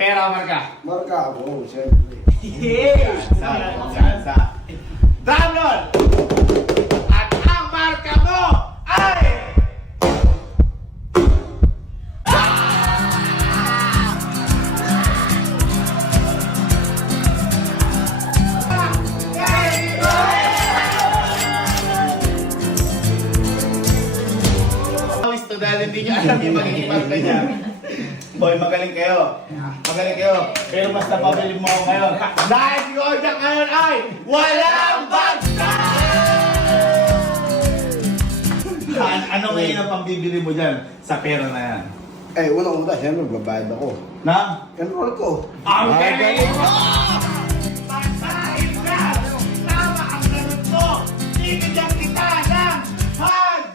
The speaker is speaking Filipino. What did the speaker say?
Pera o marka? Marka ako, siyempre. Yes! Drum roll! At ang marka mo ay... Dahil hindi nyo alam yung magiging marka niya. Boy, magaling kayo. Magaling kayo. Pero mas napabili mo ako ngayon. Dahil si Kojak ngayon ay walang bagsak! Ano ngayon ang pambibili mo dyan sa pera na yan? Eh, unang-una, siyempre, magbabayad ako. Na? Enroll ko. Ang galing galing mo! Pagkain ka! Tama ang ganun mo! Bibigyan kita ng hug!